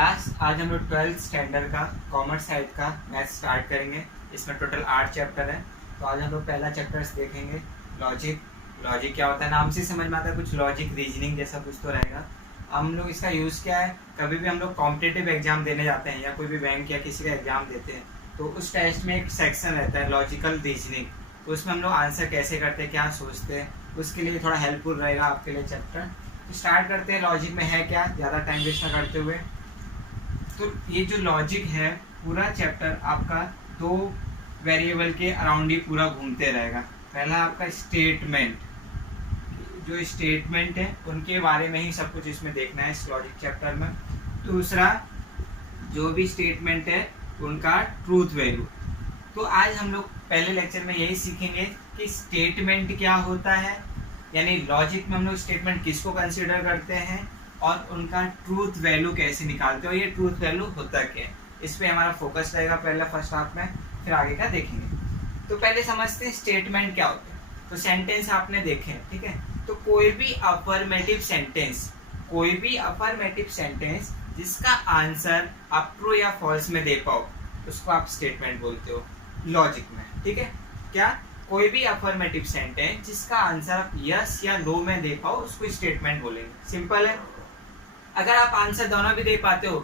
Class आज हम लोग 12th स्टैंडर्ड का कॉमर्स साइड का मैथ स्टार्ट करेंगे। इसमें टोटल 8 चैप्टर है। तो आज हम लोग पहला चैप्टर्स देखेंगे लॉजिक। लॉजिक क्या होता है, नाम से समझ में आता है, कुछ लॉजिक रीजनिंग जैसा कुछ तो रहेगा। हम लोग इसका यूज़ क्या है, कभी भी हम लोग कॉम्पिटिटिव एग्जाम देने जाते हैं या कोई भी बैंक या किसी का एग्जाम देते हैं तो उस टेस्ट में एक सेक्शन रहता है लॉजिकल रीजनिंग। तो उसमें हम लोग आंसर कैसे करते हैं, क्या सोचते हैं, उसके लिए थोड़ा हेल्पफुल रहेगा आपके लिए चैप्टर। तो स्टार्ट करते हैं। लॉजिक में है क्या, ज़्यादा टाइम वेस्ट ना करते हुए। तो ये जो लॉजिक है पूरा चैप्टर आपका दो वेरिएबल के अराउंड ही पूरा घूमते रहेगा। पहला आपका स्टेटमेंट, जो स्टेटमेंट है उनके बारे में ही सब कुछ इसमें देखना है इस लॉजिक चैप्टर में। दूसरा जो भी स्टेटमेंट है उनका ट्रूथ वैल्यू। तो आज हम लोग पहले लेक्चर में यही सीखेंगे कि स्टेटमेंट क्या होता है, यानी लॉजिक में हम लोग स्टेटमेंट किसको कंसीडर करते हैं और उनका ट्रूथ वैल्यू कैसे निकालते हो, ये ट्रूथ वैल्यू होता क्या है, इस पे हमारा फोकस रहेगा पहला फर्स्ट हाफ में, फिर आगे का देखेंगे। तो पहले समझते हैं स्टेटमेंट क्या होता है। तो सेंटेंस आपने देखे, ठीक है। तो कोई भी अफर्मेटिव सेंटेंस जिसका आंसर आप ट्रू या फॉल्स में दे पाओ उसको आप स्टेटमेंट बोलते हो लॉजिक में, ठीक है। क्या, कोई भी अफर्मेटिव सेंटेंस जिसका आंसर आप यस या नो में दे पाओ उसको स्टेटमेंट बोलेंगे। सिंपल है। अगर आप आंसर दोनों भी दे पाते हो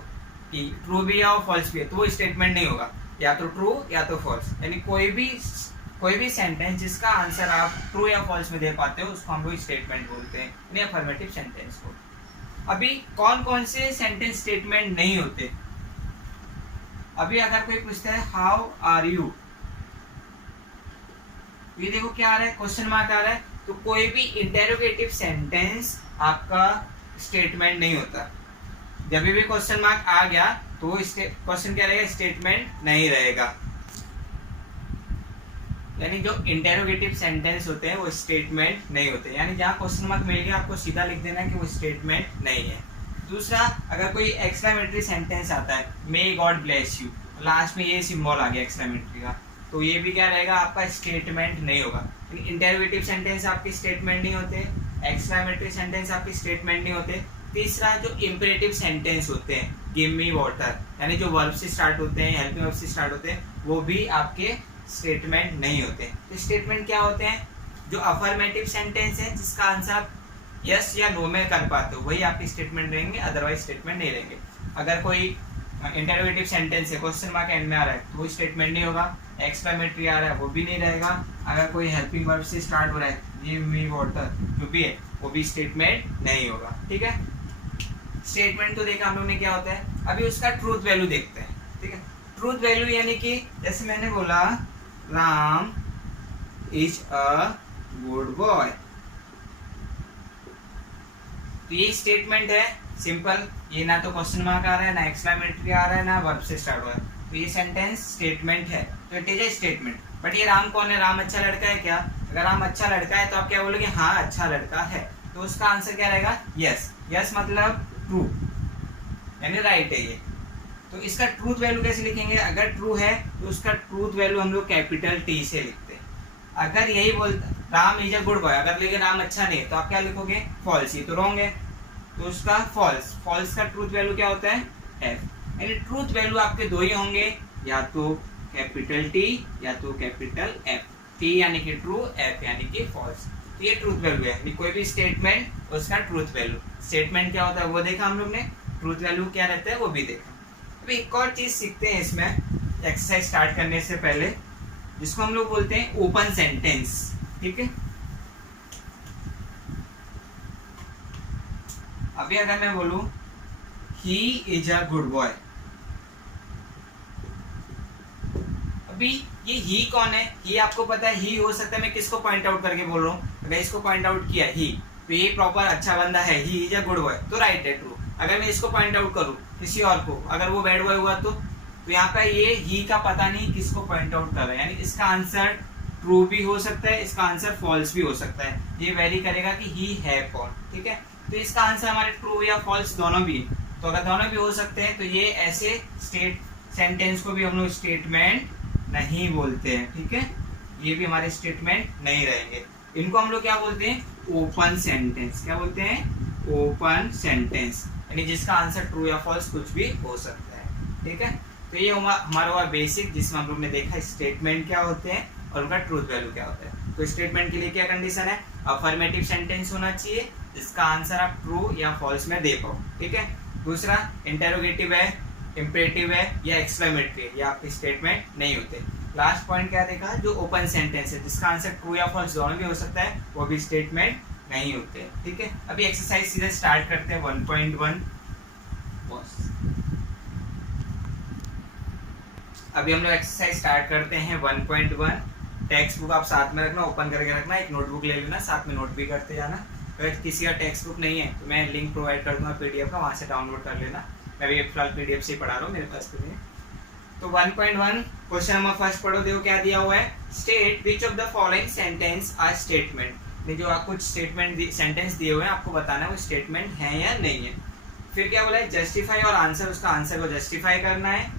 कि ट्रू भी है और फॉल्स भी है तो वो स्टेटमेंट नहीं होगा, या तो ट्रू या तो फॉल्स। यानी कोई भी सेंटेंस जिसका आंसर आप ट्रू या फॉल्स में दे पाते हो उसको हम लोग स्टेटमेंट बोलते हैं, यानी अफर्मेटिव सेंटेंस को। अभी कौन कौन से सेंटेंस स्टेटमेंट नहीं होते, अभी अगर कोई पूछता है हाउ आर यू, ये देखो क्या आ रहा है, क्वेश्चन मार्क आ रहा है, तो कोई भी इंटेरोगेटिव सेंटेंस आपका स्टेटमेंट नहीं होता। जब भी क्वेश्चन मार्क आ गया तो क्वेश्चन क्या रहेगा, स्टेटमेंट नहीं रहेगा। यानी जो इंटेरोगेटिव सेंटेंस होते हैं वो स्टेटमेंट नहीं होते, यानी जहाँ क्वेश्चन मार्क मिल गया आपको सीधा लिख देना है कि वो स्टेटमेंट नहीं है। दूसरा, अगर कोई एक्सक्लेमेटरी सेंटेंस आता है, may God bless you, last में ये सिंबल आ गया एक्सक्लेमेटरी का, तो ये भी क्या रहेगा, आपका स्टेटमेंट नहीं होगा। इंटेरोगेटिव सेंटेंस आपके स्टेटमेंट नहीं होते, एक्सक्लेमेटरी सेंटेंस आपके स्टेटमेंट नहीं होते। तीसरा, जो इंपेरेटिव सेंटेंस होते हैं, गिव मी वाटर, यानी जो वर्ब से स्टार्ट होते हैं, हेल्पिंग वर्ब से स्टार्ट होते हैं, वो भी आपके स्टेटमेंट नहीं होते। तो स्टेटमेंट क्या होते हैं, जो अफर्मेटिव सेंटेंस है जिसका आंसर यस या नो में कर पाते हो वही आपके स्टेटमेंट रहेंगे, अदरवाइज स्टेटमेंट नहीं रहेंगे। अगर कोई इंटरोगेटिव सेंटेंस है, क्वेश्चन मार्क एंड में आ रहा है तो वो स्टेटमेंट नहीं होगा, एक्सक्लेमेटरी आ रहा है वो भी नहीं रहेगा। अगर कोई हेल्पिंग वर्ब से स्टार्ट हो रहा है, गिव मी वाटर, जो भी है वो भी स्टेटमेंट नहीं होगा, ठीक है। स्टेटमेंट तो देखा हम लोग ने क्या होता है। अभी उसका ट्रूथ वैल्यू देखते हैं, ठीक है। ट्रूथ वैल्यू यानी कि जैसे मैंने बोला Ram is a good boy, तो ये स्टेटमेंट है सिंपल। ये ना तो क्वेश्चन मार्क आ रहा है, ना एक्सक्लेमेटरी आ रहा है, ना वर्ब से स्टार्ट हुआ है, तो ये सेंटेंस स्टेटमेंट है, तो it is a statement. But ये राम कौन है, राम अच्छा लड़का है क्या? अगर राम अच्छा लड़का है तो आप क्या बोलोगे, हाँ अच्छा लड़का है, तो उसका आंसर क्या रहेगा, यस। यस मतलब ट्रू, यानी राइट है ये। तो इसका ट्रूथ वैल्यू कैसे लिखेंगे, अगर ट्रू है तो उसका ट्रूथ वैल्यू हम लोग कैपिटल टी से लिखते हैं। अगर यही बोलता Ram is a good boy, अगर लेकिन राम अच्छा नहीं है तो आप क्या लिखोगे, फॉल्स, ये तो रॉन्ग है, तो उसका फॉल्स। फॉल्स का ट्रूथ वैल्यू क्या होता है, एफ। यानी ट्रूथ वैल्यू आपके दो ही होंगे, या तो कैपिटल टी या तो कैपिटल एफ। टी यानी कि ट्रू, एफ यानी कि फॉल्स। तो ये ट्रूथ वैल्यू है, कोई भी स्टेटमेंट उसका ट्रूथ वैल्यू। स्टेटमेंट क्या होता है वो देखा हम लोग ने, ट्रूथ वैल्यू क्या रहता है वो भी देखा। अभी एक और चीज सीखते हैं इसमें एक्सरसाइज स्टार्ट करने से पहले, जिसको हम लोग बोलते हैं ओपन सेंटेंस, ठीक है। अभी अगर मैं बोलूं he is a good boy, अभी ये ही कौन है, ही आपको पता है, ही हो सकता है मैं किसको पॉइंट आउट करके बोल रहा हूँ, अगर इसको पॉइंट आउट किया ही, तो ये प्रॉपर अच्छा बंदा है, he is a good boy, तो राइट है, ट्रू। अगर मैं इसको पॉइंट आउट करूँ किसी और को, अगर वो बैड बॉय हुआ तो यहाँ पे ये ही का पता नहीं किसको पॉइंट आउट कर रहा है, यानी इसका आंसर ट्रू भी हो सकता है, इसका आंसर फॉल्स भी हो सकता है, ये वेरी करेगा कि ही है कौन, ठीक है। तो इसका आंसर हमारे ट्रू या फॉल्स दोनों भी है, तो अगर दोनों भी हो सकते हैं तो ये ऐसे सेंटेंस को भी हम लोग स्टेटमेंट नहीं बोलते हैं, ठीक है। ये भी हमारे स्टेटमेंट नहीं रहेंगे, इनको हम लोग क्या बोलते हैं, ओपन सेंटेंस। क्या बोलते हैं, ओपन सेंटेंस। यानी जिसका आंसर ट्रू या फॉल्स कुछ भी हो सकता है। ठीक है, तो ये हमारा हुआ बेसिक, जिसमें हम लोग ने देखा स्टेटमेंट क्या होते हैं और उनका ट्रूथ वैल्यू क्या होता है। तो स्टेटमेंट के लिए क्या कंडीशन है, अफर्मेटिव सेंटेंस होना चाहिए जिसका आंसर आप ट्रू या फॉल्स में दे पाओ। ठीक है, दूसरा इंटेरोगेटिव है, इंपरेटिव है या एक्सक्लेमेटरी है, ये आपके स्टेटमेंट नहीं होते। लास्ट पॉइंट क्या देखा, जो ओपन सेंटेंस है जिसका आंसर ट्रू या फॉल्स दोनों भी हो सकता है, वो भी स्टेटमेंट नहीं होते। ठीक है, अभी एक्सरसाइज सीधे स्टार्ट करते हैं 1.1। अभी हम लोग एक्सरसाइज स्टार्ट करते हैं 1.1। टेक्स्ट बुक आप साथ में रखना, ओपन करके रखना, एक नोटबुक ले लेना, साथ में नोट भी करते जाना। अगर किसी का टेक्स्ट बुक नहीं है तो मैं लिंक प्रोवाइड कर दूंगा पीडीएफ का, वहां से डाउनलोड कर लेना। मैं भी फिलहाल पीडीएफ से ही पढ़ा रहा हूँ, मेरे पास तो नहीं। तो 1.1 क्वेश्चन नंबर फर्स्ट पढ़ो, देखो क्या दिया हुआ है, state which of the following sentence are statement. जो आप कुछ स्टेटमेंट सेंटेंस दिए हुए हैं, आपको बताना है वो स्टेटमेंट है या नहीं है। फिर क्या बोला है, जस्टिफाई और आंसर, उसका आंसर को जस्टिफाई करना है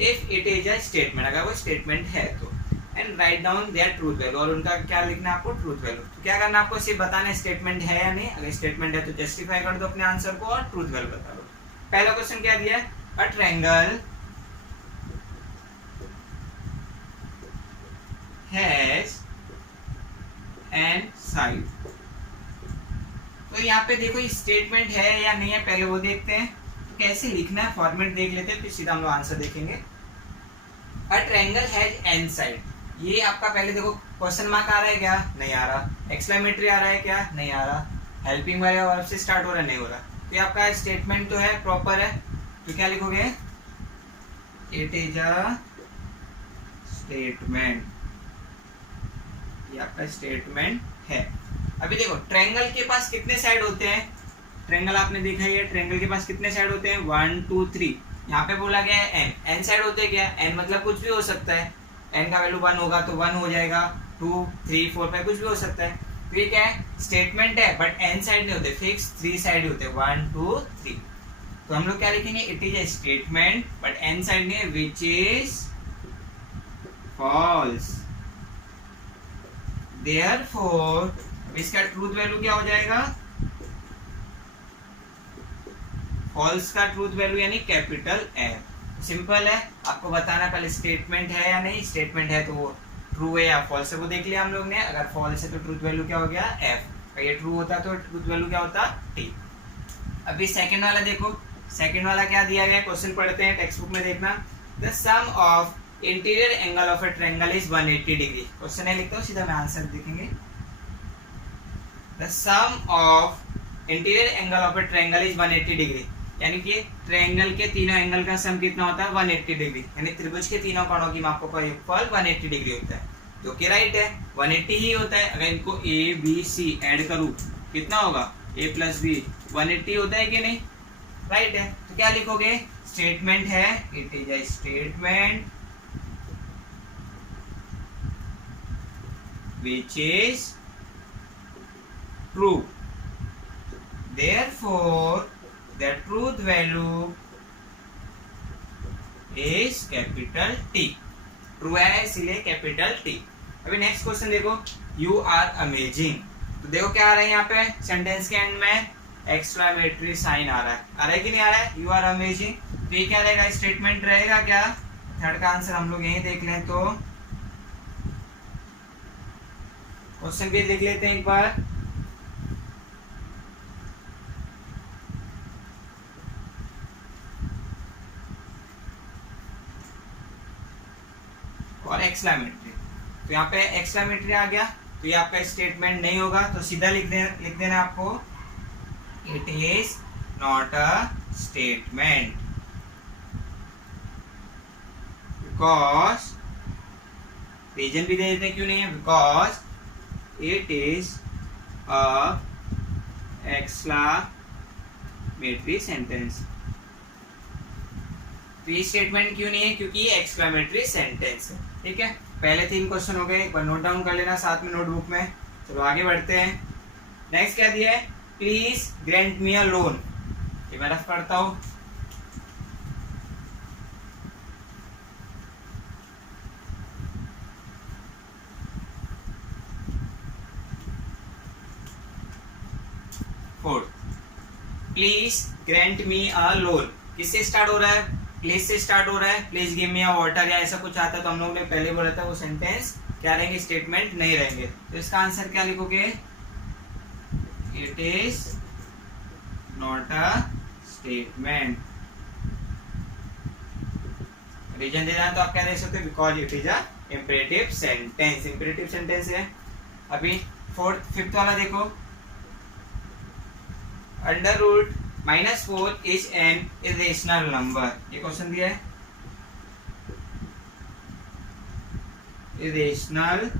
if it is a statement, अगर वो स्टेटमेंट है तो, and write down their truth value, और उनका क्या लिखना है आपको, ट्रूथ वैल्यू। तो क्या करना है आपको, सिर्फ बताना है स्टेटमेंट है या नहीं। अगर स्टेटमेंट है तो जस्टिफाई कर दो अपने आंसर को और ट्रूथ वैल्यू बता दो। पहला क्वेश्चन क्या दिया है, a triangle has an side. तो यहाँ पे देखो ये स्टेटमेंट है या नहीं है, पहले वो देखते हैं। तो कैसे लिखना है, फॉर्मेट देख लेते हैं, फिर सीधा हम लोग आंसर देखेंगे। A triangle has an side, ये आपका पहले देखो क्वेश्चन मार्क आ रहा है क्या, नहीं आ रहा। एक्सक्लेमेटरी आ रहा है क्या, नहीं आ रहा। हेल्पिंग वर्ब से स्टार्ट हो रहा है, नहीं हो रहा। तो ये आपका स्टेटमेंट तो है, प्रॉपर है। तो क्या लिखोगे, इट इज अ स्टेटमेंट, ये आपका स्टेटमेंट है। अभी देखो ट्रायंगल के पास कितने साइड होते हैं, ट्रायंगल आपने देखा ही है, ट्रायंगल के पास कितने साइड होते हैं, 1 2 3। यहाँ पे बोला गया है एन, एन साइड होते हैं क्या, एन मतलब कुछ भी हो सकता है। एन का वैल्यू 1 होगा तो 1 हो जाएगा, 2 3 4 5 कुछ भी हो सकता है। तो ये क्या है, स्टेटमेंट है, बट एन साइड नहीं होते, फिक्स 3 साइड होते हैं, 1 2 3। तो हम लोग क्या लिखेंगे, it is a statement but an side नहीं है, विच इज फॉल्स। देयरफॉर इसका ट्रूथ वैल्यू क्या हो जाएगा, फॉल्स का ट्रूथ वैल्यू यानी कैपिटल एफ। सिंपल है, आपको बताना पहले स्टेटमेंट है या नहीं। स्टेटमेंट है तो वो ट्रू है या फॉल्स है वो देख लिया हम लोग ने। अगर फॉल्स है तो ट्रूथ वैल्यू क्या हो गया, एफ। अगर ये ट्रू होता तो ट्रूथ वैल्यू क्या होता, टी। अभी सेकंड वाला देखो, सेकंड वाला क्या दिया गया, क्वेश्चन पढ़ते हैं, टेक्स्ट बुक में देखना। The sum of interior angle of a triangle is 180 degree. Question है, लिखता हूँ सीधा, मैं आंसर देखेंगे। The sum of interior angle of a triangle is 180 degree, यानी कि ट्रायंगल के तीनों एंगल का सम कितना होता है, 180 डिग्री। यानी त्रिभुज के तीनों कोणों की मापों का योगफल 180 डिग्री होता है, जो कि राइट है, 180 ही होता है। अगर इनको ए बी सी ऐड करूं कितना होगा, a प्लस बी 180 होता है कि नहीं, राइट है। तो क्या लिखोगे, स्टेटमेंट है, it is a statement which is true, therefore the truth value is capital T। True है इसलिए कैपिटल T। अभी नेक्स्ट क्वेश्चन देखो, you are amazing। तो देखो क्या आ रहा है यहाँ पे, सेंटेंस के एंड में एक्सक्लेमेटरी साइन आ रहा है कि नहीं आ रहा है, you are amazing। तो ये क्या रहेगा, स्टेटमेंट रहेगा क्या। थर्ड का आंसर हम लोग यही देख लें, तो क्वेश्चन भी लिख लेते हैं एक बार। और एक्सक्लेमेटरी, तो यहाँ पे एक्सक्लेमेटरी आ गया, तो ये आपका स्टेटमेंट नहीं होगा, तो सीधा लिख देना आपको, it is not a statement because, reason भी दे देते हैं क्यों नहीं है, because it is a exclamatory sentence। तो ये स्टेटमेंट क्यों नहीं है, क्योंकि ये एक्सक्लेमेटरी सेंटेंस है। ठीक है, पहले 3 क्वेश्चन हो गए, एक बार नोट डाउन कर लेना साथ में नोटबुक में। चलो आगे बढ़ते हैं। नेक्स्ट क्या दिया है, please grant me a loan. ये मैं रफ पढ़ता हूँ। Please grant me a loan, किससे स्टार्ट हो रहा है, प्लीज से स्टार्ट हो रहा है, please give me a water या ऐसा कुछ आता है तो हम लोग ने पहले बोला था वो सेंटेंस क्या रहेंगे, स्टेटमेंट नहीं रहेंगे। तो इसका आंसर क्या लिखोगे, it is not a statement. Reason दे रहा है तो आप क्या देख सकते हो, because it is a imperative sentence, imperative sentence है। अभी फिफ्थ वाला देखो, under root -4 is an irrational number, ये क्वेश्चन दिया है, इरेशनल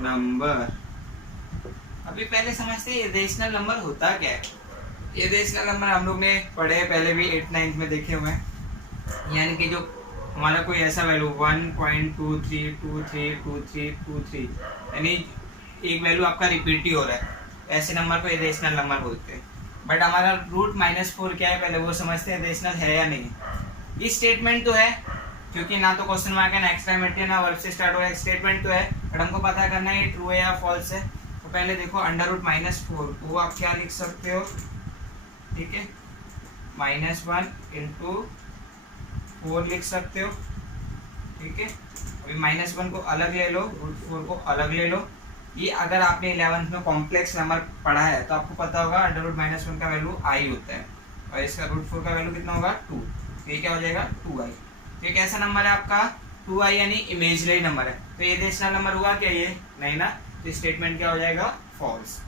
नंबर। अभी पहले समझते हैं इरेशनल नंबर होता क्या है। इरेशनल नंबर हम लोग ने पढ़े हैं पहले भी 8th 9th में देखे हुए हैं, यानी कि जो हमारा कोई ऐसा वैल्यू 1.23232323 यानी एक वैल्यू आपका रिपीट ही हो रहा है, ऐसे नंबर को इरेशनल नंबर बोलते हैं। बट हमारा रूट -4 क्या है पहले वो समझते हैं, इरेशनल है या नहीं। ये स्टेटमेंट तो है, क्योंकि ना तो क्वेश्चन मार्क है ना एक्सक्लेमेटरी ना वर्ब से स्टार्ट हो रहा है, स्टेटमेंट तो है, बट हमको पता करना है ट्रू है या फॉल्स है। तो पहले देखो अंडर रूट -4 वो आप क्या लिख सकते हो, ठीक है, -1 × 4 लिख सकते हो, ठीक है। अभी -1 को अलग ले लो, √4 को अलग ले लो। ये अगर आपने 11th में कॉम्प्लेक्स नंबर पढ़ा है तो आपको पता होगा अंडर रूट -1 का वैल्यू i होता है और इसका √4 का वैल्यू कितना होगा 2, तो ये क्या हो जाएगा 2i। तो ये कैसा नंबर है आपका 2i, यानी इमेजिनरी नंबर है, तो ये इरेशनल नंबर हुआ क्या, ये नहीं ना, तो स्टेटमेंट क्या हो जाएगा फॉल्स,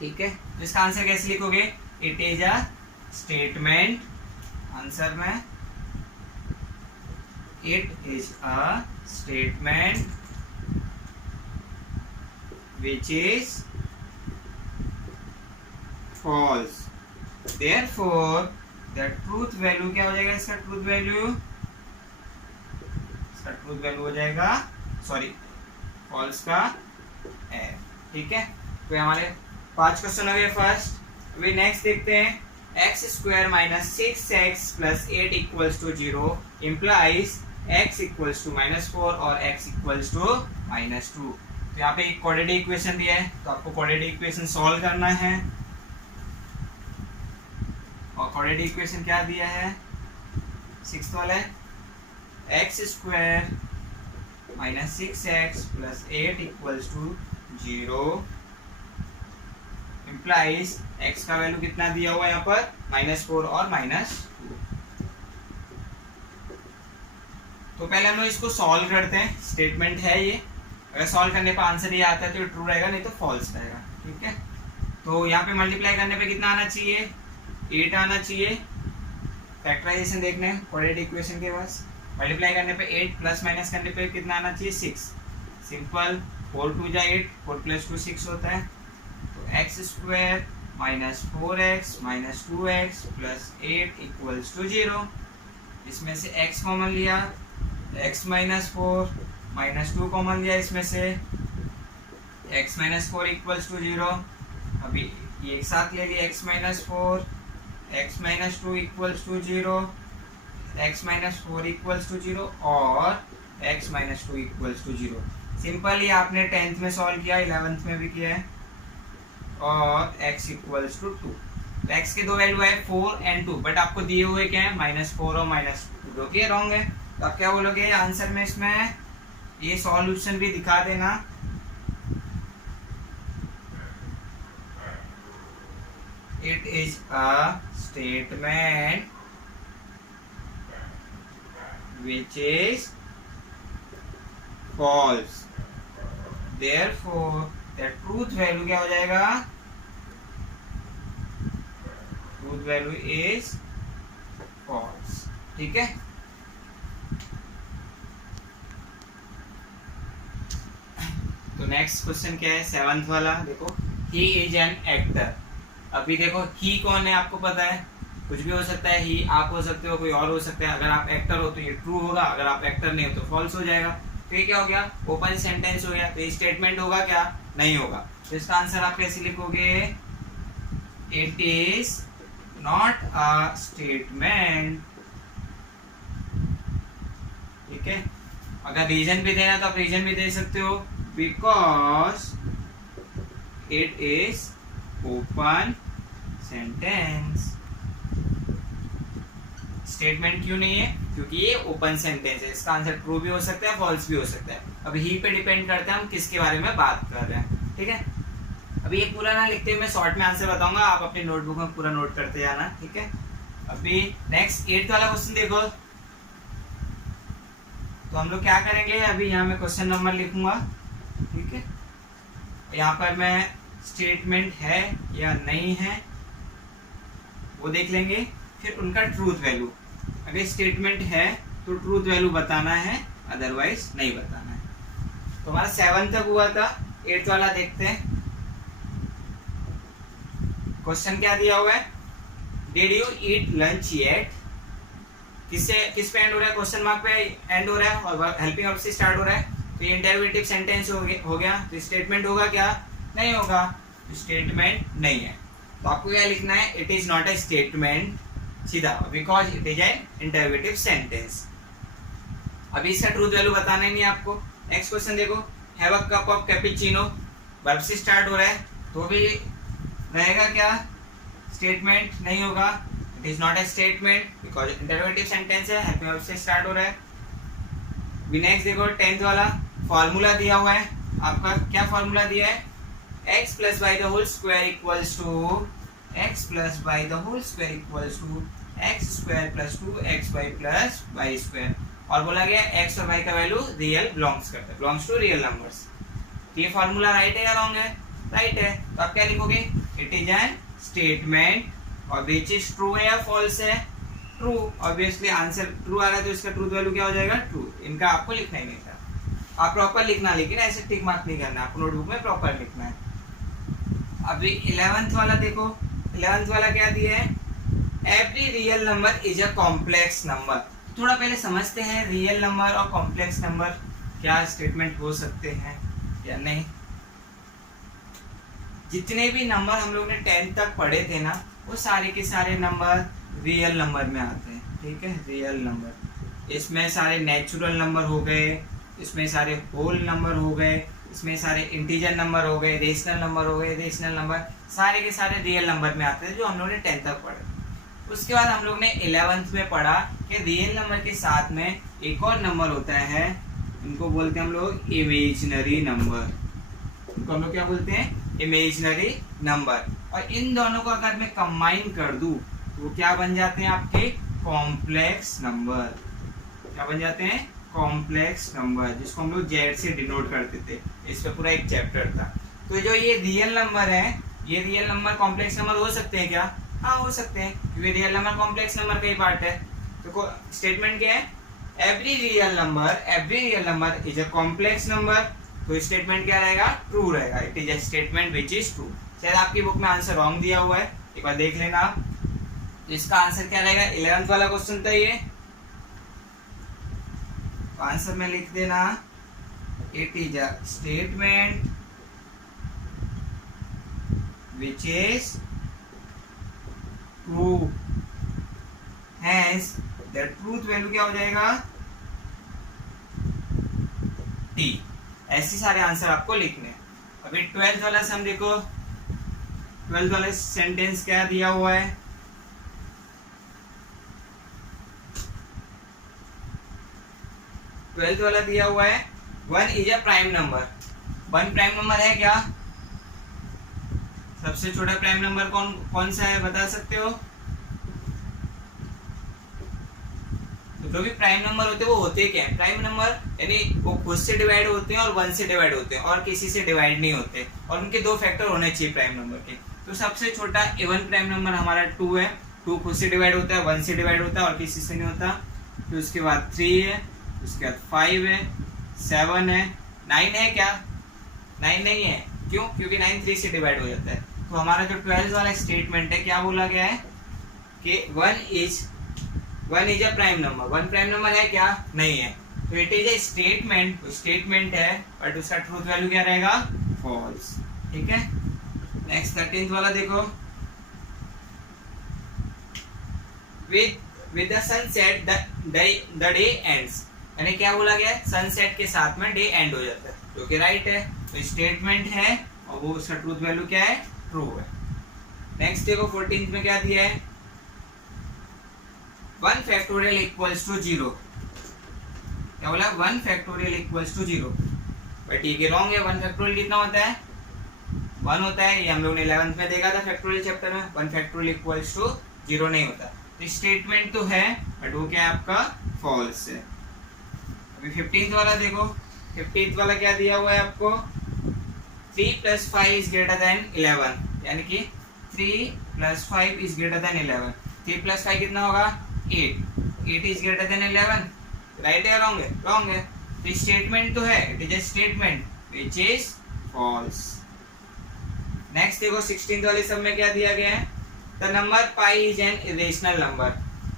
ठीक है। तो इसका आंसर कैसे लिखोगे, it is a statement, answer में it is a statement which is false, therefore the truth value क्या हो जाएगा, इसका ट्रूथ वैल्यू हो जाएगा सॉरी फॉल्स का है, ठीक है। तो हमारे 5 क्वेश्चन हो गए फर्स्ट। अभी नेक्स्ट देखते हैं, x² - 6x + 8 = 0 implies x = -4 और x = -2। तो यहाँ पे एक क्वाड्रेटिक इक्वेशन दिया है, तो आपको क्वाड्रेटिक इक्वेशन सॉल्व करना है। और क्वाड्रेटिक इक्वेशन क्या दिया है, 6th वाला है, x² - 6x + 8 = 0 implies x का वैल्यू कितना दिया हुआ है यहाँ पर, -4 और -2। तो पहले हम लोग इसको सॉल्व करते हैं, स्टेटमेंट है ये, अगर सॉल्व करने पर आंसर ये आता है तो ट्रू रहेगा, नहीं तो फॉल्स रहेगा, ठीक है। तो यहाँ पे मल्टीप्लाई करने पे कितना आना चाहिए, 8 आना चाहिए। फैक्टराइजेशन देखने हैं क्वाड्रेटिक इक्वेशन के पास, मल्टीप्लाई करने पे 8 प्लस माइनस करने पे कितना आना चाहिए 6, सिंपल 4 2 जा 8, 4 + 2 6 होता है। तो x² - 4x - 2x + 8 = 0, इसमें से x कॉमन लिया, x - 4 - 2 कॉमन लिया, इसमें से x - 4 = 0। अभी ये एक साथ ले लिया, x - 4 x - 2 = 0, x - 4 = 0 और x - 2 = 0। सिंपल ही आपने 10th में सॉल्व किया, 11th में भी किया है। और x = 2, तो x के दो वैल्यू है 4 और 2, बट आपको दिए हुए क्या है -4 और -2, जो कि रॉन्ग है। तो आप क्या बोलोगे आंसर में, इसमें ये सॉल्यूशन भी दिखा देना, it is a statement which is false, therefore the truth value क्या हो जाएगा, truth value is false, ठीक है। तो नेक्स्ट क्वेश्चन क्या है, 7th वाला देखो, he is an actor। अभी देखो ही कौन है आपको पता है, कुछ भी हो सकता है, ही आप हो सकते हो, कोई और हो सकता है। अगर आप एक्टर हो तो ये ट्रू होगा, अगर आप एक्टर नहीं हो तो फॉल्स हो जाएगा। तो ये क्या हो गया, ओपन सेंटेंस हो गया, तो ये स्टेटमेंट होगा क्या, नहीं होगा। तो इसका आंसर आप कैसे लिखोगे, it is not a statement, ठीक है। अगर रीजन भी देना तो आप रीजन भी दे सकते हो, because it is open sentence, statement क्यों नहीं है? क्योंकि ये ओपन सेंटेंस है, इसका आंसर ट्रू भी हो सकता है, फॉल्स भी हो सकता है। अब ही पे डिपेंड करता है हम किसके बारे में बात कर रहे हैं, ठीक है। अभी ये पूरा ना लिखते हुए मैं शॉर्ट में आंसर बताऊंगा, आप अपनी नोटबुक में पूरा नोट करते जाना, ठीक है। अभी नेक्स्ट 8th वाला क्वेश्चन देखो। तो हम लोग क्या करेंगे, अभी यहाँ मैं क्वेश्चन नंबर लिखूंगा, ठीक है। यहाँ पर मैं स्टेटमेंट है या नहीं है वो देख लेंगे, फिर उनका ट्रूथ वैल्यू। अगर स्टेटमेंट है तो ट्रूथ वैल्यू बताना है, अदरवाइज नहीं बताना है। तो हमारा 7 तक हुआ था, 8th वाला देखते हैं। क्वेश्चन क्या दिया हुआ है, did you eat lunch yet? किस पे एंड हो रहा है? क्वेश्चन मार्क पे एंड हो रहा है और हेल्पिंग वर्ब से स्टार्ट हो रहा है। तो ये इंटरोगेटिव सेंटेंस हो गया, तो स्टेटमेंट होगा क्या? नहीं होगा, स्टेटमेंट नहीं है। तो आपको क्या लिखना है, it is not a statement, सीधा, because it is an interrogative sentence. अभी इसका ट्रूथ वैल्यू बताना ही नहीं आपको। नेक्स्ट क्वेश्चन देखो, have a cup of cappuccino, verb से स्टार्ट हो रहा है, तो भी रहेगा क्या? स्टेटमेंट नहीं होगा, it is not a statement because interrogative sentence है, हेल्पिंग वर्ब से स्टार्ट हो रहा है। भी नेक्स्ट देखो 10th वाला, फॉर्मूला दिया हुआ है आपका, क्या फॉर्मूला दिया है? x plus y the whole square equals to x plus y the whole square equals to x square plus 2xy plus y square. और बोला गया x और y का वैल्यू रियल बिलोंग्स करता है, बिलोंग्स टू रियल नंबर्स। तो ये formula right है या रॉन्ग है? राइट है। तो आप क्या लिखोगे, इट इज एन स्टेटमेंट, और विच इज ट्रू है या फॉल्स है? ट्रू। ऑब्वियसली आंसर ट्रू आ रहा है तो इसका ट्रूथ वैल्यू क्या हो जाएगा? ट्रू। इनका आपको लिखना ही नहीं था, आप प्रॉपर लिखना, लेकिन ऐसे टिक मार्क नहीं करना, आपको नोटबुक में प्रॉपर लिखना है। अभी 11th वाला देखो, 11th वाला क्या दिया है, every real number is a complex number. थोड़ा पहले समझते हैं रियल नंबर और कॉम्प्लेक्स नंबर क्या स्टेटमेंट हो सकते हैं या नहीं। जितने भी नंबर हम लोग ने 10th तक पढ़े थे ना, वो सारे के सारे नंबर रियल नंबर में आते हैं, ठीक है, रियल नंबर। इसमें सारे नेचुरल नंबर हो गए, इसमें सारे होल नंबर हो गए, इसमें सारे इंटीजर नंबर हो गए, रेशनल नंबर हो गए, रेशनल नंबर, सारे के सारे रियल नंबर में आते हैं जो हम लोग ने 10th तक पढ़े। उसके बाद हम लोग ने 11th में पढ़ा कि रियल नंबर के साथ में एक और नंबर होता है, इनको बोलते हैं हम लोग इमेजिनरी नंबर। इनको हम लोग क्या बोलते हैं? Imaginary number. और इन दोनों को अगर मैं कंबाइन कर दूं तो वो क्या बन जाते हैं आपके? Complex number. क्या बन जाते हैं? कॉम्प्लेक्स नंबर, जिसको हम लोग जेड से डिनोट करते थे। इस पे पूरा एक चैप्टर था। तो जो ये रियल नंबर है, ये रियल नंबर कॉम्प्लेक्स नंबर हो सकते हैं क्या? हाँ, हो सकते हैं, क्योंकि रियल नंबर कॉम्प्लेक्स नंबर का ही पार्ट है। तो स्टेटमेंट क्या है? Every real number is a complex number. तो स्टेटमेंट क्या रहेगा? ट्रू रहेगा, it is a statement which is true. शायद आपकी बुक में आंसर रॉन्ग दिया हुआ है, एक बार देख लेना आप। तो इसका आंसर क्या रहेगा? 11th वाला क्वेश्चन था ये। तो आंसर में लिख देना, it is a statement which is true, hence the truth value क्या हो जाएगा? टी। ऐसे सारे आंसर आपको लिखने हैं। अभी 12th वाला सम देखो, 12th वाला सेंटेंस क्या दिया हुआ है? ट्वेल्थ वाला दिया हुआ है, 1 is a prime number. 1 prime number है क्या? सबसे छोटा प्राइम नंबर कौन सा है, बता सकते हो? तो जो भी प्राइम नंबर होते हैं वो होते क्या है? प्राइम नंबर यानी वो खुद से डिवाइड होते हैं और 1 से डिवाइड होते हैं, और किसी से डिवाइड नहीं होते, और उनके 2 फैक्टर होने चाहिए प्राइम नंबर के। तो सबसे छोटा इवन प्राइम नंबर हमारा 2 है। 2 खुद से डिवाइड होता है, 1 से डिवाइड होता है, और किसी से नहीं होता। फिर उसके बाद 3 है, उसके बाद 5 है, 7 है, 9 है क्या? 9 नहीं है, क्यों? क्योंकि 9 3 से डिवाइड हो जाता है। तो हमारा जो 12th वाला स्टेटमेंट है, क्या बोला गया है कि 1 is a prime number. 1 prime number है क्या? नहीं है। तो इट इज ए स्टेटमेंट है, बट उसका ट्रूथ वैल्यू क्या रहेगा? फॉल्स। ठीक है। नेक्स्ट 13th वाला देखो, with the sunset the day ends. यानी क्या बोला गया है? सनसेट के साथ में डे एंड हो जाता है, जो कि राइट है। तो स्टेटमेंट है और वो उसका ट्रूथ वैल्यू क्या है? ट्रू है। नेक्स्ट देखो 14th में क्या दिया है, 1 फैक्टोरियल इक्वल्स टू 0। क्या बोला? 1 फैक्टोरियल इक्वल्स टू 0। भाई ठीक है, रॉन्ग है। 1 फैक्टोरियल कितना होता है? 1 होता है। ये हम लोग ने 11th में देखा था फैक्टोरियल चैप्टर में। 1 फैक्टोरियल इक्वल्स टू 0 नहीं होता। तो स्टेटमेंट तो है बट वो क्या है आपका? फॉल्स है। अभी 15th वाला देखो। 15th वाला क्या दिया हुआ है आपको? 3 + 5 इज ग्रेटर देन 11, यानी कि 3 + 5 इज ग्रेटर देन 11। 3 + 5 कितना होगा? 8। 8 इज ग्रेटर देन 11। राइट है रॉन्ग है? रॉन्ग है। तो स्टेटमेंट तो है, it is a statement which is false. Next देखो 16th वाले सब में क्या दिया गया है? The number pi is an irrational number.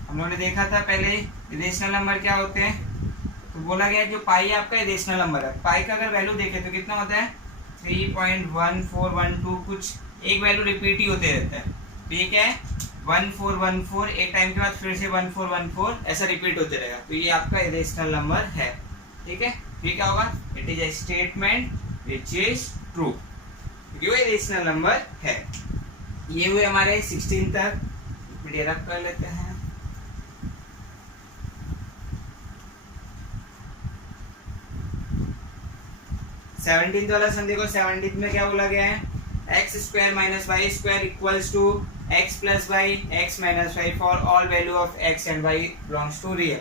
हम लोगों ने देखा था पहले इरेशनल नंबर क्या होते हैं। तो बोला गया जो पाई है आपका इरेशनल नंबर है। पाई का अगर वैल्यू देखें तो कितना होता है? 3.1412। कुछ एक वैल्यू रिपीट ही होते रहता है। तो ये क्या है? 1414। एक टाइम के बाद फिर से 1414 ऐसा रिपीट होते रहेगा। तो ये आपका इरेशनल नंबर है। ठीक है, ये क्या होगा? It is a statement which is true. ये इरेशनल नंबर है। ये हुए हमारे 16 तक। वीडियो रख कर लेते हैं। सेवनटीन्थ वाला सम देखो। 17th में क्या बोला गया है? x² - y² equals to x + y x - y for all value of x and y belongs to real.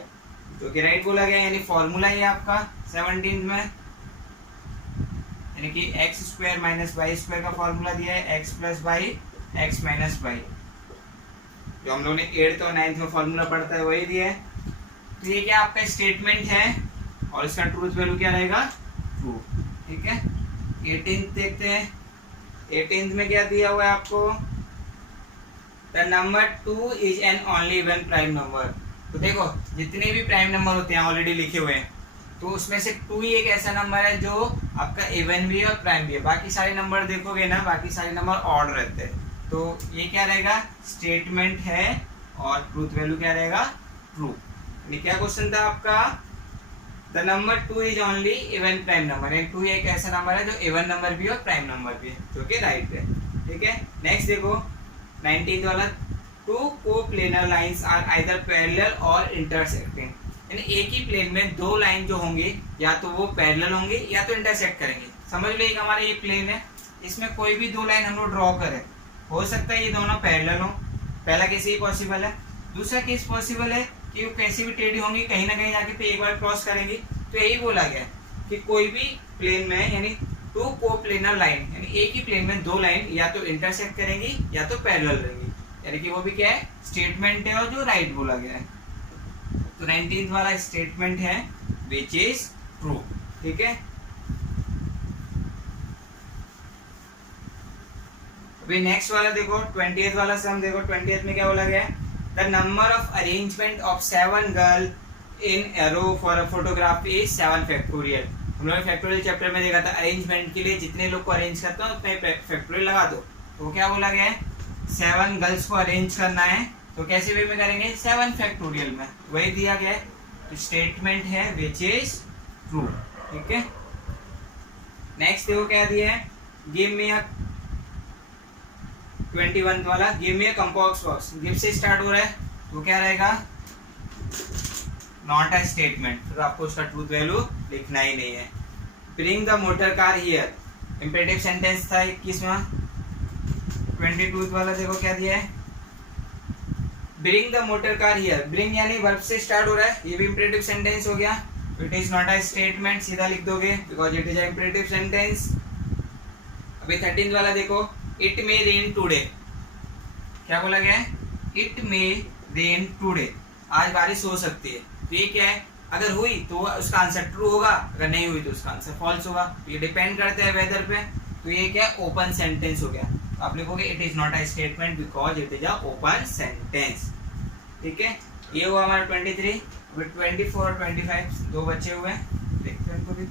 जो कि राइट बोला गया, यानी फॉर्मूला ही आपका 17th में, यानी कि x² - y² का फॉर्मूला दिया है x + y x - y। जो हम लोगों ने 8th और 9th में फॉर्मूला पढ़ता है वही दिया है। तो ये क्या आपका स्टेटमेंट है और इसका ट्रूथ वैल्यू क्या रहेगा? ट्रू। ठीक है, 18th देखते हैं। 18th में क्या दिया हुआ है आपको? The number 2 is an only one prime number. तो देखो जितने भी प्राइम नंबर होते हैं ऑलरेडी लिखे हुए हैं, तो उसमें से 2 ही एक ऐसा नंबर है जो आपका इवन भी है और प्राइम भी है। बाकी सारे नंबर देखोगे ना, बाकी सारे नंबर ऑड रहते हैं। तो ये क्या रहेगा? स्टेटमेंट है और ट्रूथ वैल्यू क्या रहेगा? ट्रू। ये क्या क्वेश्चन था आपका? The number 2 is only even prime number. 2 एक ऐसा नंबर है जो इवन नंबर भी है और प्राइम नंबर भी है, जो कि राइट है। ठीक है, नेक्स्ट देखो 19th वाला। 2 coplanar lines are either parallel और इंटरसेक्टिंग। यानी एक ही प्लेन में 2 लाइन जो होंगे या तो वो पैरेलल होंगे या तो इंटरसेक्ट करेंगे। समझ लो एक हमारा ये प्लेन है, इसमें कोई भी 2 लाइन हम लोग ड्रॉ करें, हो सकता है ये दोनों पैरेलल हो। पहला केस ये पॉसिबल है। दूसरा केस पॉसिबल है कि वो कैसी भी टेढ़ी होंगी, कहीं ना कहीं जाके तो एक बार क्रॉस करेंगी। तो यही बोला गया कि कोई भी प्लेन में, यानी 2 कोप्लेनर लाइन, यानी एक ही प्लेन में 2 लाइन या तो इंटरसेक्ट करेंगी या तो पैरेलल रहेंगी, यानी कि वो भी क्या है? स्टेटमेंट है और जो राइट बोला गया है। तो 19th वाला स्टेटमेंट है विच इज ट्रू। ठीक है, अभी नेक्स्ट वाला देखो 20th वाला सम देखो। 20th में क्या बोला गया है? The number of arrangement of 7 girl in a row for a photograph is 7 factorial. हम लोग फैक्टोरियल चैप्टर में देखा था, अरेंजमेंट के लिए जितने लोग को अरेंज करते हैं उतने फैक्टोरियल लगा दो। तो क्या बोला गया है? 7 गर्ल्स को अरेंज करना है, तो कैसे वे में करेंगे? 7 फैक्टोरियल में। वही दिया गया है। तो स्टेटमेंट है विच इज ट्रू। ठीक है, नेक्स्ट देखो क्या दिया है? गिव मी अ 21th वाला। Give me a compass box. Give से स्टार्ट हो रहा है तो क्या रहेगा? Not a statement. तो आपको उसका ट्रूथ वैल्यू लिखना ही नहीं है। Bring the motor car here. Imperative sentence था 21वां। 22th वाला देखो क्या दिया है? Bring the motor car here. Bring यानी वर्ब से स्टार्ट हो रहा है, ये भी इंपेरेटिव सेंटेंस हो गया। It is not a statement, सीधा लिख दोगे because it is a imperative sentence. अभी 13th वाला देखो। It may rain today. क्या बोला गया है? It may rain today. आज बारिश हो सकती है। तो ये क्या है? अगर हुई तो उसका आंसर ट्रू होगा, अगर नहीं हुई तो उसका आंसर फॉल्स होगा। तो ये डिपेंड करते हैं वेदर पे। तो ये क्या? ओपन सेंटेंस हो गया। तो आप लिखोगे it is not a statement because it is a open sentence. ठीक है, ये हुआ हमारा 23। 24 और 25 दो बचे हुए हैं, देखते हैं इनको भी।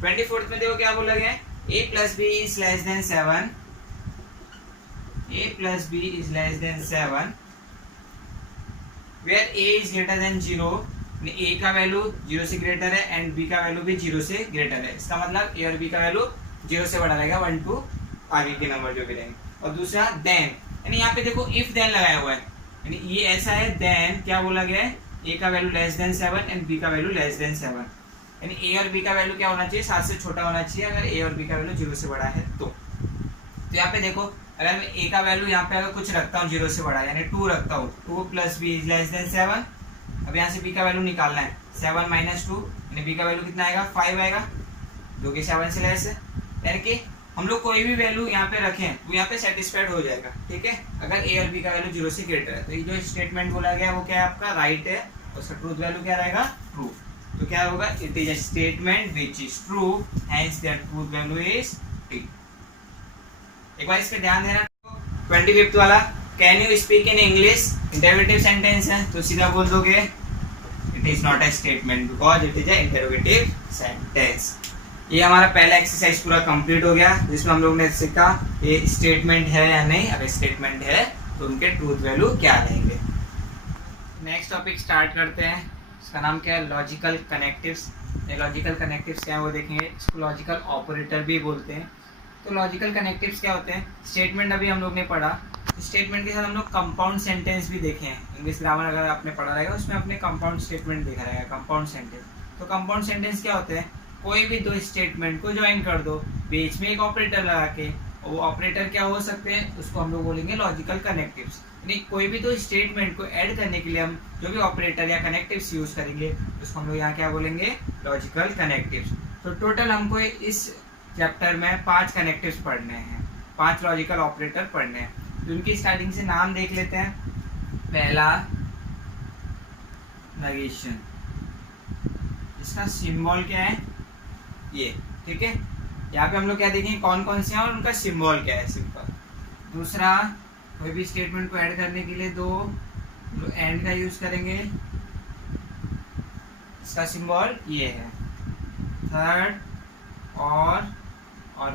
ट्वेंटी फोर्थ में देखो क्या बोला गया है? a + b is less than 7. a + b is less than 7 where a is greater than 0. a का वैल्यू 0 से ग्रेटर है एंड b का वैल्यू भी 0 से ग्रेटर है। इसका मतलब a और b का वैल्यू जीरो से बड़ा रहेगा, 1 2 आगे के नंबर जो भी रहेंगे। और दूसरा देन, यानी यहाँ पे देखो इफ देन लगाया हुआ है, यानी ये ऐसा है देन क्या बोला गया है, ए का value less than 7 and b का वैल्यू लेस देन 7, यानी ए और बी का वैल्यू क्या होना चाहिए, 7 से छोटा होना चाहिए अगर ए और बी का वैल्यू 0 से बड़ा है तो यहाँ पे देखो अगर मैं ए का वैल्यू यहाँ पे अगर कुछ रखता हूँ 0 से बड़ा, यानी 2 रखता हूँ, 2 + b इज लेस देन 7। अब यहाँ से b का वैल्यू निकालना है, 7 - 2, यानी b का वैल्यू कितना आएगा, 5 आएगा, जो कि 7 से लेस है। यानी कि हम लोग कोई भी वैल्यू यहाँ पे रखें वो यहाँ पे सेटिस्फाइड हो जाएगा, ठीक है, अगर ए और बी का वैल्यू 0 से ग्रेटर है। तो ये जो स्टेटमेंट बोला गया वो क्या है, आपका राइट है, उसका ट्रूथ वैल्यू क्या रहेगा, ट्रू। तो क्या होगा, it is a statement which is true, hence their truth value is T. एक बार इस पे ध्यान देना। 25th वाला, can you speak in English, interrogative sentence है, तो सीधा बोल दोगे it is not a statement because it is a interrogative sentence. ये हमारा पहला एक्सरसाइज पूरा कंप्लीट हो गया, जिसमें हम लोग ने सीखा ये स्टेटमेंट है या नहीं, अगर स्टेटमेंट है तो उनके ट्रूथ वैल्यू क्या रहेंगे। नेक्स्ट टॉपिक स्टार्ट करते हैं, इसका नाम क्या है, लॉजिकल कनेक्टिव्स। लॉजिकल कनेक्टिव्स क्या है वो देखेंगे, इसको लॉजिकल ऑपरेटर भी बोलते हैं। तो लॉजिकल कनेक्टिव्स क्या होते हैं, स्टेटमेंट अभी हम लोग ने पढ़ा, स्टेटमेंट के साथ हम लोग कंपाउंड सेंटेंस भी देखे हैं। इंग्लिश ग्रामर अगर आपने पढ़ा रहेगा उसमें अपने कंपाउंड स्टेटमेंट देखा रहेगा, कंपाउंड सेंटेंस। तो कंपाउंड सेंटेंस क्या होते हैं, कोई भी दो स्टेटमेंट को ज्वाइन कर दो, बीच में एक ऑपरेटर लगा के, वो ऑपरेटर क्या हो सकते हैं, उसको हम लोग बोलेंगे लॉजिकल कनेक्टिव्स। यानी कोई भी दो स्टेटमेंट को ऐड करने के लिए हम जो भी ऑपरेटर या कनेक्टिव्स यूज करेंगे उसको हम लोग यहाँ क्या बोलेंगे, लॉजिकल कनेक्टिव्स। तो टोटल हमको इस चैप्टर में 5 कनेक्टिव्स पढ़ने हैं, 5 लॉजिकल ऑपरेटर पढ़ने हैं। तो उनकी स्टार्टिंग से नाम देख लेते हैं। पहला नेगेशन, इसका सिंबल क्या है, ये, ठीक है। यहाँ पे हम लोग क्या देखेंगे, कौन कौन से हैं और उनका सिंबल क्या है, सिंपल। दूसरा, कोई भी स्टेटमेंट को ऐड करने के लिए दो एंड का यूज करेंगे, इसका सिंबल ये है। थर्ड, और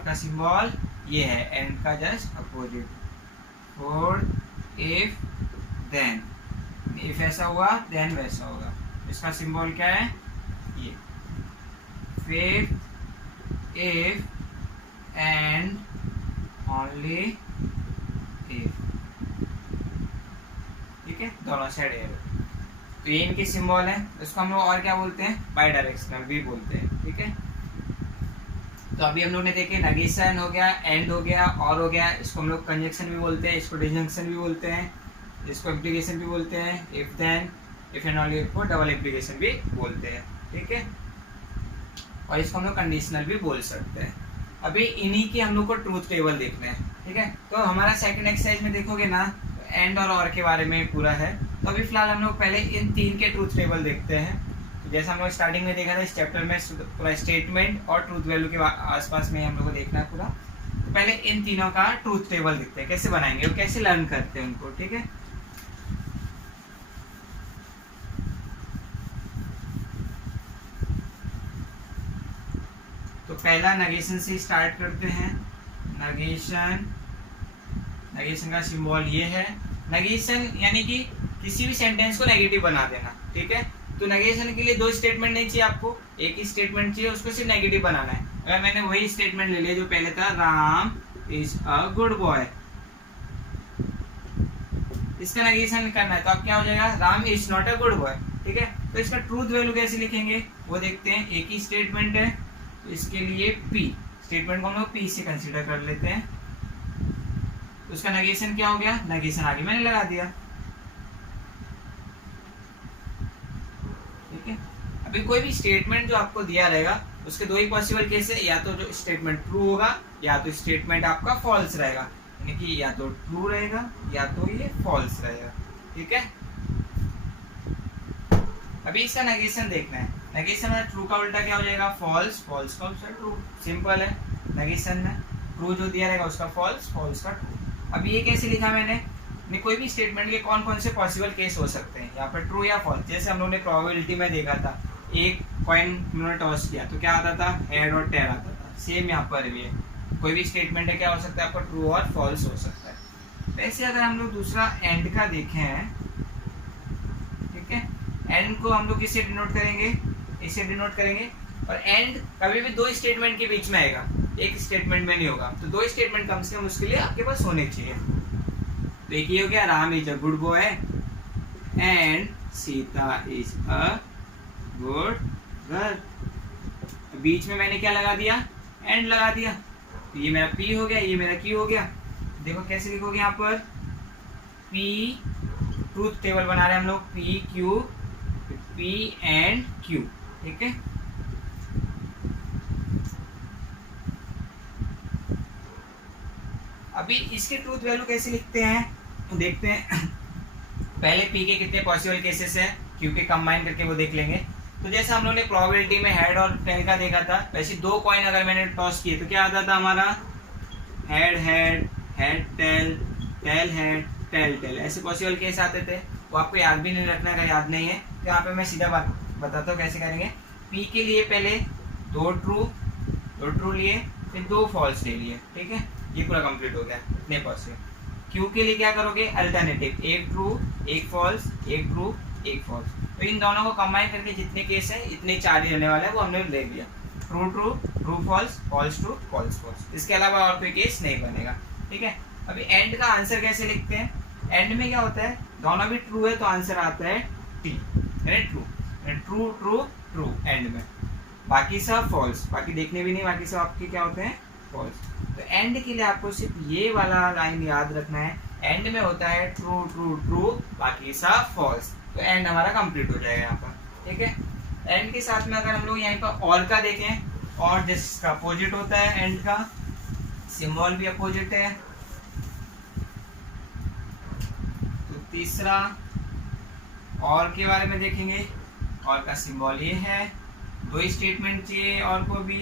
का सिंबल ये है, एंड का just opposite. Fourth, if then, if ऐसा हुआ देन वैसा होगा, इसका सिंबल क्या है, ये। Fifth, if and only if, ठीक है, दोनों साइड एरो। तो ये इनके सिंबल है, इसको हम लोग और क्या बोलते हैं, बाई डायरेक्शनल भी बोलते हैं, ठीक है। तो अभी हम लोग ने देखे नेगेशन हो गया, एंड हो गया, और हो गया, इसको हम लोग कंजक्शन भी बोलते हैं, इसको डिजंक्शन भी बोलते हैं, इसको एप्लीकेशन भी बोलते हैं, if then, if and only if को डबल एप्लीकेशन भी बोलते हैं, ठीक है। और इसको हम लोग कंडीशनल भी बोल सकते हैं। अभी इन्हीं की हम लोग को ट्रूथ टेबल देखना है, ठीक है। तो हमारा सेकंड एक्सरसाइज में देखोगे ना, एंड और के बारे में पूरा है। तो अभी फिलहाल हम लोग पहले इन 3 के ट्रूथ टेबल देखते हैं। तो जैसे हम लोग स्टार्टिंग में देखा था, इस चैप्टर में पूरा स्टेटमेंट और ट्रूथ वैल्यू के आसपास में हम लोग को देखना है पूरा। तो पहले इन तीनों का ट्रूथ टेबल देखते हैं, कैसे बनाएंगे और कैसे लर्न करते हैं उनको, ठीक है। तो पहला नेगेशन से स्टार्ट करते हैं। नेगेशन का सिंबल ये है। नेगेशन यानी कि किसी भी सेंटेंस को नेगेटिव बना देना, ठीक है। तो नेगेशन के लिए 2 स्टेटमेंट नहीं चाहिए आपको, एक ही स्टेटमेंट चाहिए, उसको सिर्फ नेगेटिव बनाना है। अगर मैंने वही स्टेटमेंट ले लिया जो पहले था, Ram is a good boy, इसका नेगेशन करना है, तो अब क्या हो जाएगा, Ram is not a good boy, ठीक है। तो इसका ट्रूथ वैल्यू कैसे लिखेंगे वो देखते हैं। एक ही स्टेटमेंट है, तो इसके लिए P स्टेटमेंट को हम लोग P से कंसीडर कर लेते हैं। तो उसका नेगेशन क्या हो गया, नेगेशन आगे मैंने लगा दिया, ठीक है। अभी कोई भी स्टेटमेंट जो आपको दिया रहेगा उसके 2 ही पॉसिबल केस है, या तो जो स्टेटमेंट ट्रू होगा या तो स्टेटमेंट आपका फॉल्स रहेगा, यानी कि या तो ट्रू रहेगा या तो ये फॉल्स रहेगा, ठीक है। अभी इसका नेगेशन देखना है। नेगेशन में ट्रू का उल्टा क्या हो जाएगा, फॉल्स, फॉल्स का उल्टा ट्रू, सिंपल है। नेगेशन में ट्रू जो दिया रहेगा उसका फॉल्स, फॉल्स का ट्रू। अभी ये कैसे लिखा मैंने कोई भी स्टेटमेंट के कौन कौन से पॉसिबल केस हो सकते हैं, यहाँ पर ट्रू या फॉल्स। जैसे हम लोगों ने प्रोबेबिलिटी में देखा था, एक कॉइन उन्होंने टॉस किया तो क्या आता था, हेड और टेल आता था। सेम यहाँ पर भी है, कोई भी स्टेटमेंट है क्या हो सकता है आपका, ट्रू और फॉल्स हो सकता है। वैसे अगर हम लोग दूसरा एंड का देखें, ठीक है, एंड को हम लोग किससे डिनोट करेंगे, इससे डिनोट करेंगे। और एंड कभी भी 2 स्टेटमेंट के बीच में आएगा, एक स्टेटमेंट में नहीं होगा, तो दो स्टेटमेंट कम से कम उसके लिए आपके पास होने चाहिए। तो एक ये हो गया, Ram is a good boy and Sita is a good girl. बीच में मैंने क्या लगा दिया, एंड लगा दिया, तो ये मेरा P हो गया, ये मेरा Q हो गया। देखो कैसे लिखोगे यहाँ पर, P ट्रूथ टेबल बना रहे हैं हम लोग, P Q P and Q, ठीक है। अभी इसके ट्रूथ वैल्यू कैसे लिखते हैं तो देखते हैं। पहले P के कितने पॉसिबल केसेस हैं, Q के कंबाइन करके वो देख लेंगे। तो जैसे हम लोगों ने प्रोबेबिलिटी में हेड और टेल का देखा था, वैसे दो कॉइन अगर मैंने टॉस किए तो क्या आता था हमारा, head head, head tail, tail head, tail tail, ऐसे पॉसिबल केस आते थे। वो आपको याद भी नहीं रखना, अगर याद नहीं है तो यहाँ पे मैं सीधा बात बताता हूँ कैसे करेंगे। P के लिए पहले दो ट्रू लिए, फिर दो फॉल्स ले लिए, ठीक है, ये पूरा कंप्लीट हो गया, इतने पॉसिबल। Q के लिए क्या करोगे, अल्टरनेटिव, एक ट्रू एक फॉल्स, एक ट्रू एक फॉल्स। तो इन दोनों को कंबाइन करके जितने केस है इतने 4 ही रहने वाले हैं, वो हमने ले लिया, true true, true false, false true, false false. इसके अलावा और कोई केस नहीं बनेगा, ठीक है। अभी एंड का आंसर कैसे लिखते हैं, एंड में क्या होता है, दोनों भी ट्रू है तो आंसर आता है T, यानी true, true true true and में, बाकी सब फॉल्स, बाकी देखने भी नहीं, बाकी सब आपके क्या होते हैं, फॉल्स। तो एंड के लिए आपको सिर्फ ये वाला लाइन याद रखना है, एंड में होता है ट्रू ट्रू ट्रू, बाकी सब फॉल्स, तो एंड हमारा कंप्लीट हो जाएगा यहाँ पर, ठीक है। एंड के साथ में अगर हम लोग यहाँ पर और का देखें, और जिसका अपोजिट होता है एंड का, सिंबल भी अपोजिट है। तो तीसरा और के बारे में देखेंगे, और का सिंबल ये है, दो स्टेटमेंट चाहिए और को भी,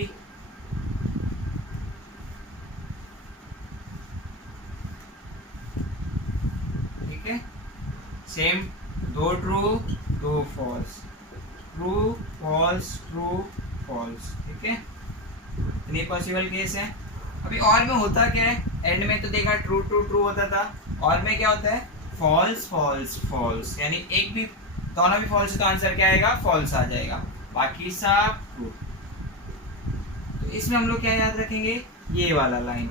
ठीक है, सेम, दो ट्रू दो false, true false true false, ठीक है, इतने पॉसिबल केस है। अभी और में होता क्या है, एंड में तो देखा ट्रू ट्रू ट्रू होता था, और में क्या होता है, फॉल्स फॉल्स फॉल्स, यानी एक भी, दोनों भी फॉल्स, तो आंसर क्या आएगा, फॉल्स आ जाएगा, बाकी सब ट्रू। तो इसमें हम लोग क्या याद रखेंगे, ये वाला लाइन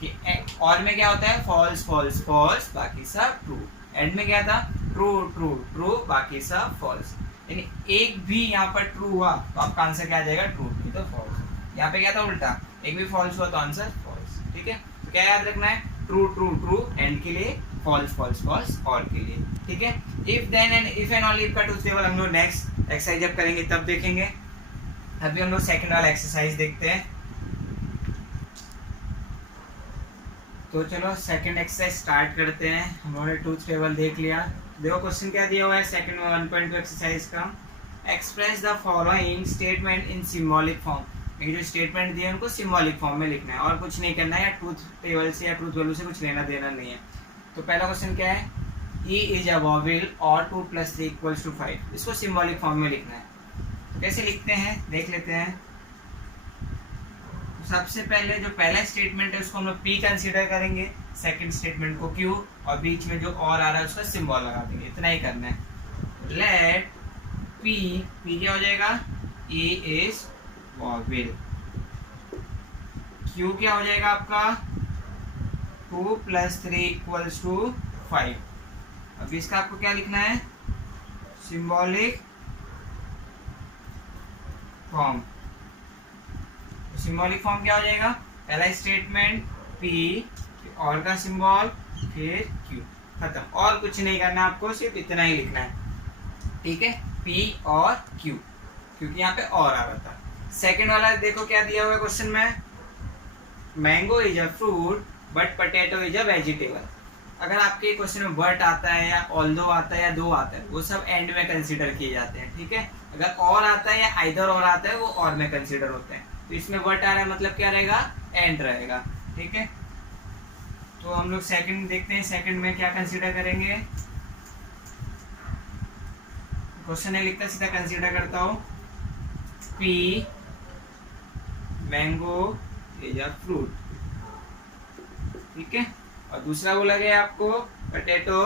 कि और में क्या होता है, फॉल्स फॉल्स फॉल्स, बाकी सब ट्रू। एंड में क्या था, ट्रू ट्रू ट्रू, बाकी सब फॉल्स, यानी एक भी यहाँ पर ट्रू हुआ तो आपका आंसर क्या आ जाएगा, ट्रू, नहीं तो फॉल्स। यहाँ पे क्या था, उल्टा, एक भी फॉल्स हुआ तो आंसर फॉल्स, ठीक है। तो क्या याद रखना है, ट्रू ट्रू ट्रू एंड के लिए, फॉल्स फॉल्स फॉल्स और के लिए, ठीक है। If then and if and only if का ट्रूथ टेबल हम लोग नेक्स्ट एक्सरसाइज जब करेंगे तब देखेंगे। अभी हम लोग सेकंड वाला एक्सरसाइज देखते हैं। तो चलो सेकंड एक्सरसाइज स्टार्ट करते हैं। हम लोगों ने ट्रूथ टेबल देख लिया। देखो क्वेश्चन क्या दिया हुआ है सेकंड में 1.2 एक्सरसाइज का, express the following statement in symbolic form. ये जो स्टेटमेंट दिए उनको सिंबॉलिक फॉर्म में लिखना है और कुछ नहीं करना है, या ट्रूथ टेबल से या ट्रूथ वैल्यू से कुछ लेना देना नहीं है। तो पहला क्वेश्चन क्या है, ई इज अ वॉवेल और 2 + 3 = 5। इसको सिंबॉलिक फॉर्म में लिखना है। तो कैसे लिखते हैं देख लेते हैं। सबसे पहले जो पहला स्टेटमेंट है उसको हम लोग P कंसीडर करेंगे, सेकंड स्टेटमेंट को Q, और बीच में जो और आ रहा है उसका सिंबल लगा देंगे। इतना ही करना है। लेट P क्या हो जाएगा, E इज वॉवेल, Q क्या हो जाएगा आपका 2 + 3 = 5। अब इसका आपको क्या लिखना है, सिंबॉलिक फॉर्म। सिंबॉलिक फॉर्म क्या हो जाएगा, पहला स्टेटमेंट P और का सिंबल, फिर Q, खत्म। और कुछ नहीं करना आपको, सिर्फ इतना ही लिखना है, ठीक है, P और Q, क्योंकि यहाँ पे और आ रहा था। सेकंड वाला देखो क्या दिया हुआ है क्वेश्चन में, mango is a fruit but potato is a vegetable. अगर आपके क्वेश्चन में बट आता है या ऑल्दो आता है या दो आता है, वो सब एंड में कंसीडर किए जाते हैं, ठीक है। अगर और आता है या आइदर और आता है, वो और में कंसीडर होते हैं। तो इसमें बट आ रहा है मतलब क्या रहेगा, एंड रहेगा, ठीक है। तो हम लोग सेकंड देखते हैं, सेकंड में क्या कंसीडर करेंगे। क्वेश्चन नहीं लिखता, सीधा कंसीडर करता हूँ। P mango is a fruit, ठीक है। और दूसरा बोला गया आपको पोटैटो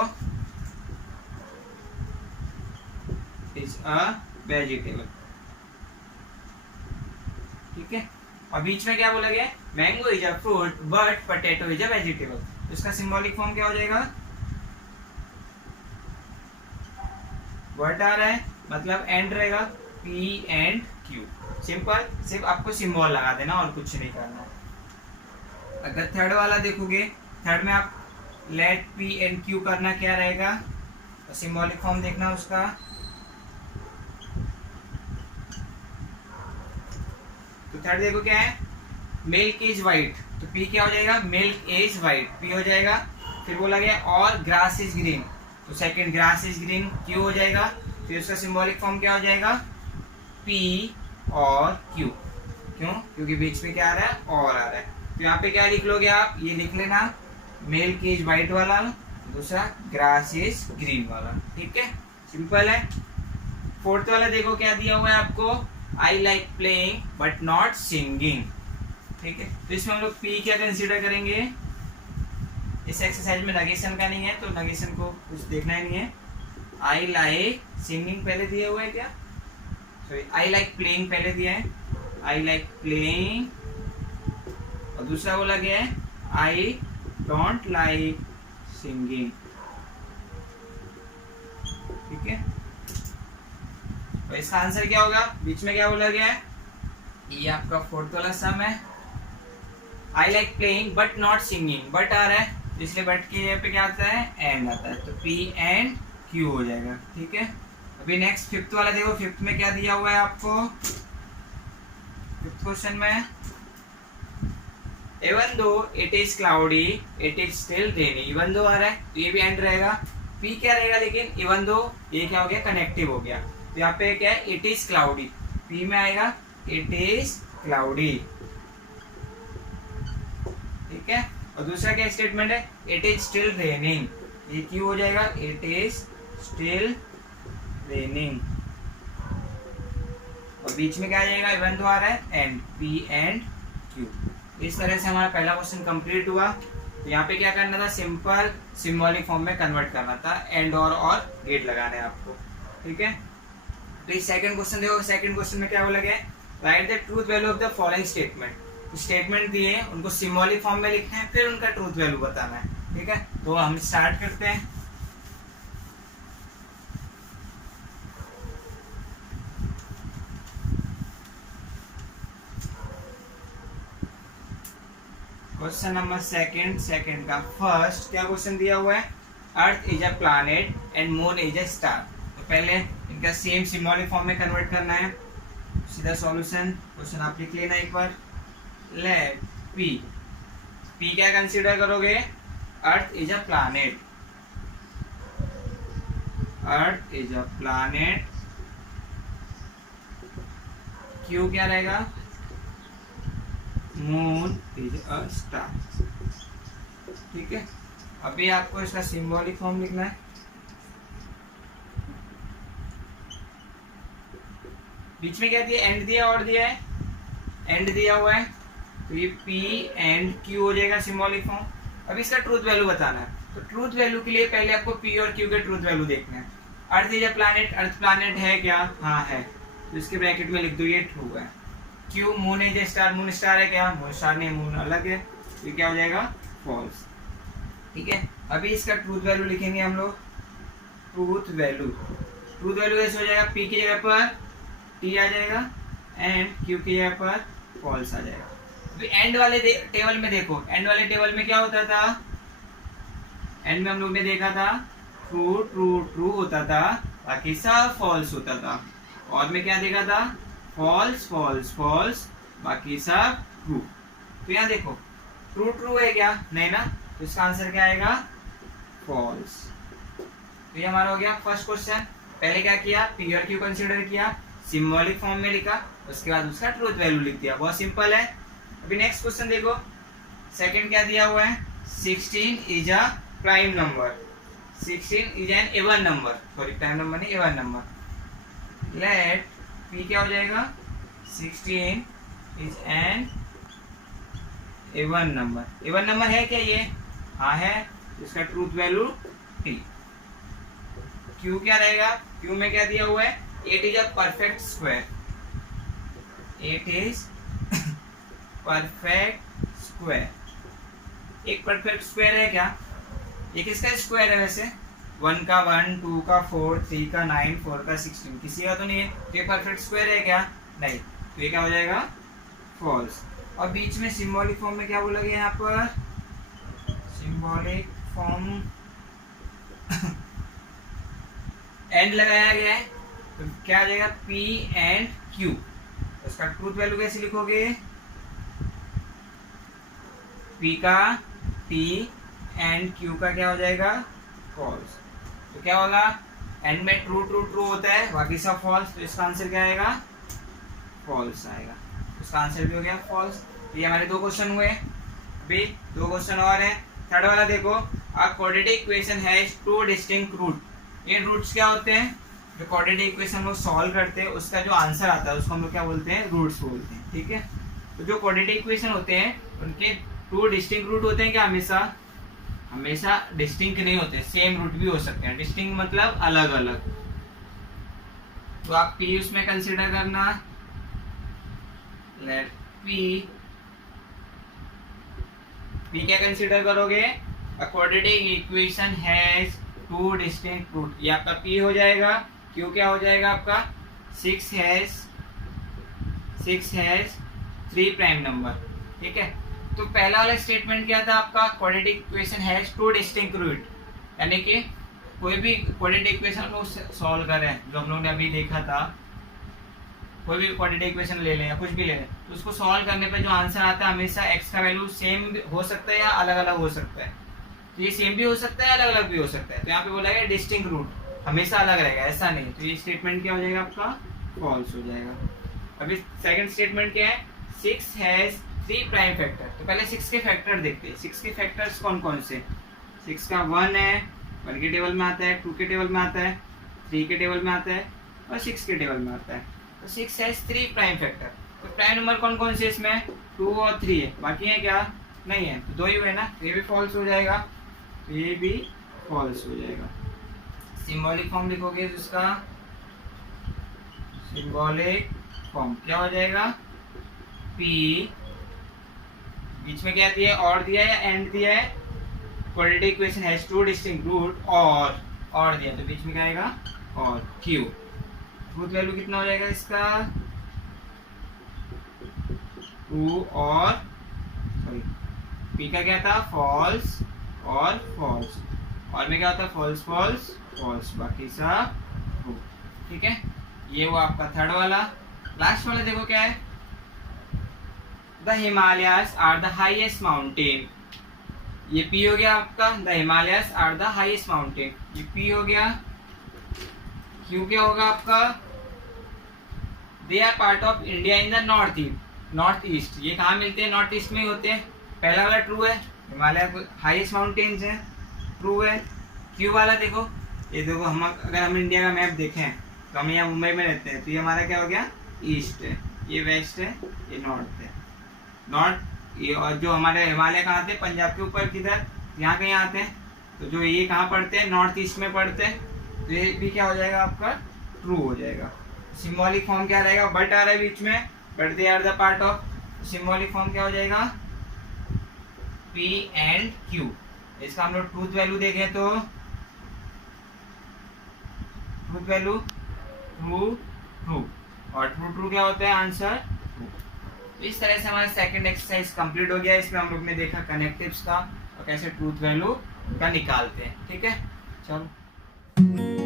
इज अ वेजिटेबल, ठीक है। और बीच में क्या बोला गया है, mango is a fruit but potato is a vegetable. तो इसका सिंबॉलिक फॉर्म क्या हो जाएगा, वर्ड आ रहा है मतलब एंड रहेगा, पी एंड क्यू। सिंपल, सिर्फ आपको सिंबल लगा देना और कुछ नहीं करना। अगर थर्ड वाला देखोगे, थर्ड में आप लेट पी एंड क्यू करना क्या रहेगा, तो सिंबॉलिक फॉर्म देखना उसका। तो थर्ड देखो क्या है, मिल्क इज वाइट, तो पी क्या हो जाएगा, मिल्क इज वाइट, पी हो जाएगा। फिर बोला गया और ग्रास इज ग्रीन, तो second grass is green, Q हो जाएगा। फिर उसका सिंबॉलिक फॉर्म क्या हो जाएगा, पी और क्यू। क्यों, क्योंकि बीच में क्या आ रहा है, और आ रहा है। तो यहाँ पे क्या लिख लोगे आप, ये लिख लेना, मिल्क इज वाइट वाला, दूसरा ग्रास इज ग्रीन वाला। ठीक है, सिंपल है। फोर्थ वाला देखो क्या दिया हुआ है आपको, आई like playing but not singing. ठीक है, तो इसमें हम लोग पी क्या कंसीडर करेंगे, इस एक्सरसाइज में नगेशन का नहीं है तो नगेशन को कुछ देखना ही नहीं है। आई लाइक सिंगिंग पहले दिया हुआ है क्या, सॉरी आई लाइक प्लेइंग पहले दिया है, आई लाइक प्लेइंग, और दूसरा बोला गया है आई डोंट लाइक सिंगिंग। ठीक है, तो इसका आंसर क्या होगा, बीच में क्या बोला गया है, ये आपका फोर्थ वाला सम है। I like playing but not singing, but आ रहा है इसलिए बट की जगह पे क्या आता है, एंड आता है, तो पी एंड क्यू हो जाएगा। ठीक है, अभी नेक्स्ट फिफ्थ वाला देखो, फिफ्थ में क्या दिया हुआ है आपको, फिफ्थ क्वेश्चन में even though it is cloudy it is still rainy, even though आ रहा है तो ये भी एंड रहेगा, पी क्या रहेगा, लेकिन इवन दो ये क्या हो गया, कनेक्टिव हो गया। तो यहाँ पे क्या है, इट इज क्लाउडी, पी में आएगा इट इज क्लाउडी। ठीक है, और दूसरा क्या स्टेटमेंट है, इट इज स्टिल रेनिंग, ये क्यों हो जाएगा, इट इज स्टिल रेनिंग, और बीच में क्या आ जाएगा, इवन दो आ रहा है एंड, पी एंड क्यू। इस तरह से हमारा पहला क्वेश्चन कंप्लीट हुआ। तो यहाँ पे क्या करना था, सिंपल सिंबॉलिक फॉर्म में कन्वर्ट करना था, एंड और गेट लगाने हैं आपको। ठीक है, तो इस सेकंड क्वेश्चन देखो, सेकंड क्वेश्चन में क्या बोला गया है, right the truth value of the following statement. Statement दिए हैं उनको सिंबॉलिक फॉर्म में लिखना है, फिर उनका ट्रूथ वैल्यू बताना है। ठीक है, तो हम स्टार्ट करते हैं। क्वेश्चन नंबर सेकंड का फर्स्ट क्या क्वेश्चन दिया हुआ है, earth is a planet and moon is a star. तो पहले इनका सेम सिंबॉलिक फॉर्म में कन्वर्ट करना है। सीधा सॉल्यूशन, क्वेश्चन आप लिख लेना एक बार। लेट पी क्या कंसीडर करोगे, earth is a planet, earth is a planet. Q क्या रहेगा, मून इज अ स्टार। ठीक है, अभी आपको इसका सिंबॉलिक फॉर्म लिखना है। बीच में क्या दिया, एंड दिया और दिया है, एंड दिया हुआ है, तो ये P एंड Q हो जाएगा सिंबॉलिक फॉर्म। अब इसका ट्रूथ वैल्यू बताना है, तो ट्रूथ वैल्यू के लिए पहले आपको P और Q के ट्रूथ वैल्यू देखना है। Earth is a planet, earth planet है क्या, हाँ है, तो इसके ब्रैकेट में लिख दो ये ट्रू है। Q moon is a star, moon star है क्या, मून स्टार नहीं, मून अलग है, तो ये क्या हो जाएगा, फॉल्स। ठीक है, अभी इसका ट्रूथ वैल्यू लिखेंगे हम लोग। ट्रूथ वैल्यू, ट्रूथ वैल्यू कैसे हो जाएगा, P की जगह पर T आ जाएगा एंड Q की जगह पर फॉल्स आ जाएगा। अभी एंड वाले टेबल में देखो, एंड वाले टेबल में क्या होता था, एंड में हम लोग ने देखा था ट्रू ट्रू ट्रू होता था, बाकी सब फॉल्स होता था। और में क्या देखा था, फॉल्स फॉल्स फॉल्स, बाकी सब ट्रू। तो यहाँ देखो ट्रू ट्रू है क्या, नहीं ना, तो इसका आंसर क्या आएगा, फॉल्स। तो ये हमारा हो गया फर्स्ट क्वेश्चन। पहले क्या किया, P और Q कंसीडर किया, सिंबॉलिक फॉर्म में लिखा, उसके बाद उसका ट्रूथ वैल्यू लिख दिया, बहुत सिंपल है। अभी नेक्स्ट क्वेश्चन देखो, सेकंड क्या दिया हुआ है, 16 is a prime number, 16 is an even number, sorry prime number नहीं इवन नंबर। लेट P क्या हो जाएगा, 16 is an even number. Even number है क्या ये, हाँ है, इसका ट्रूथ वैल्यू T। Q क्या रहेगा, Q में क्या दिया हुआ है, 8 is a perfect square, 8 is perfect square. एक परफेक्ट स्क्वायर है क्या? ये किसका स्क्वायर है वैसे? 1 का 1, 2 का 4, 3 का 9, 4 का 16, किसी का तो नहीं है। तो ये परफेक्ट स्क्वायर है क्या? नहीं। तो ये क्या हो जाएगा? फॉल्स। और बीच में सिंबॉलिक फॉर्म में क्या बोला गया यहाँ पर? सिंबॉलिक फॉर्म एंड लगाया गया है, तो क्या आ जाएगा? P and Q। उसका ट्रूथ वैल्यू कैसे लिखोगे? P का T एंड Q का क्या हो जाएगा? फॉल्स। तो क्या होगा? एंड में ट्रू ट्रू ट्रू होता है, बाकी सब फॉल्स। तो इसका आंसर क्या आएगा? फॉल्स आएगा। इसका आंसर भी हो गया फॉल्स। ये हमारे 2 क्वेश्चन हुए। अभी 2 क्वेश्चन और हैं। थर्ड वाला देखो, a quadratic equation has 2 distinct root. ये रूट्स क्या होते हैं? जो क्वाड्रेटिक इक्वेशन को सॉल्व करते हैं उसका जो आंसर आता है उसको हम लोग क्या बोलते हैं? रूट्स बोलते हैं। ठीक है, तो जो क्वाड्रेटिक इक्वेशन होते हैं उनके 2 डिस्टिंक्ट रूट होते हैं क्या? हमेशा डिस्टिंक्ट नहीं होते, सेम रूट भी हो सकते हैं। डिस्टिंक्ट मतलब अलग अलग। तो आप P उसमें कंसीडर करना। लेट P क्या कंसीडर करोगे? A quadratic equation has 2 distinct root. ये आपका P हो जाएगा। Q क्या हो जाएगा आपका? 6 हैज 3 प्राइम नंबर। ठीक है, तो पहला वाला स्टेटमेंट क्या था आपका? Quadratic equation has 2 distinct root, यानी कि कोई भी क्वाड्रेटिक इक्वेशन को सॉल्व करें, जो हम लोग ने अभी देखा था, कोई भी क्वाड्रेटिक इक्वेशन ले लें या कुछ भी ले लें, तो उसको सॉल्व करने पे जो आंसर आता है हमेशा x का वैल्यू सेम हो सकता है या अलग अलग हो सकता है। तो ये सेम भी हो सकता है, अलग अलग भी हो सकता है। तो यहाँ पे बोला गया डिस्टिंक्ट रूट, हमेशा अलग रहेगा, ऐसा नहीं। तो ये स्टेटमेंट क्या हो जाएगा आपका? फॉल्स हो जाएगा। अभी सेकंड स्टेटमेंट क्या है? 6 हैज 3 प्राइम फैक्टर। तो पहले 6 के फैक्टर देखते हैं। 6 के फैक्टर्स कौन कौन से? 6 का 1 है, 1 के टेबल में आता है, 2 के टेबल में आता है, 3 के टेबल में आता है और 6 के टेबल में आता है। तो 6 हैज 3 प्राइम फैक्टर। तो प्राइम नंबर कौन कौन से इसमें? 2 और 3 है, बाकी है क्या? नहीं है। तो 2 ही हुए ना, तो ये भी फॉल्स हो जाएगा। तो ये भी फॉल्स हो जाएगा। सिंबॉलिक फॉर्म लिखोगे तो इसका सिंबॉलिक फॉर्म क्या हो जाएगा? P, बीच में क्या दिया है? और दिया है या एंड दिया है? Quadratic equation has 2 distinct root और दिया, तो बीच में क्या आएगा? और Q। ट्रूथ वैल्यू कितना हो जाएगा इसका? 2 और सॉरी, P का क्या था? फॉल्स और फॉल्स, और में क्या होता है? फॉल्स फॉल्स फॉल्स, बाकी सब ट्रू। ठीक है, ये वो आपका थर्ड वाला। लास्ट वाला देखो क्या है? The Himalayas are the highest mountain. ये P हो गया आपका। The Himalayas are the highest mountain, ये P हो गया। Q क्या होगा आपका? They are part of India in the north east. ये कहाँ मिलते हैं? नॉर्थ ईस्ट में ही होते हैं। पहला वाला ट्रू है, हिमालय हाईएस्ट माउंटेन्स है, ट्रू है। Q वाला देखो, ये देखो, अगर हम इंडिया का मैप देखें तो हम यहाँ मुंबई में रहते हैं, तो ये हमारा क्या हो गया? ईस्ट है, ये वेस्ट है, ये नॉर्थ है। नॉर्थ ये, और जो हमारे हिमालय कहाँ आते हैं? पंजाब के ऊपर, किधर? यहाँ कहीं आते हैं। तो जो ये कहाँ पड़ते हैं? नॉर्थ ईस्ट में पड़ते हैं। तो ये भी क्या हो जाएगा आपका? ट्रू हो जाएगा। सिंबॉलिक फॉर्म क्या रहेगा? बट आ रहा है बीच में, but they are the part of. Symbolic form क्या हो जाएगा? P and Q। इसका हम लोग ट्रूथ वैल्यू देखें तो ट्रूथ वैल्यू ट्रू ट्रू, और ट्रू ट्रू क्या होता है? Answer true. तो इस तरह से हमारा सेकंड एक्सरसाइज कंप्लीट हो गया। इसमें हम लोग ने देखा कनेक्टिव्स का और कैसे ट्रूथ वैल्यू का निकालते हैं। ठीक है, चलो।